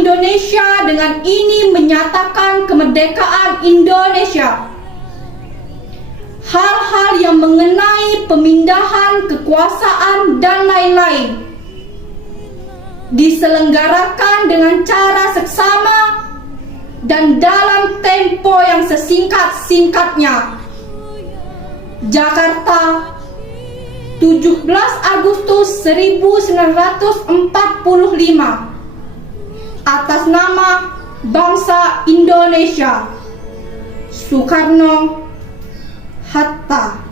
Indonesia dengan ini menyatakan kemerdekaan Indonesia. Hal-hal yang mengenai pemindahan kekuasaan dan lain-lain diselenggarakan dengan cara seksama dan dalam tempo yang sesingkat-singkatnya. Jakarta, 17 Agustus 1945. Atas nama bangsa Indonesia. Soekarno Hatta.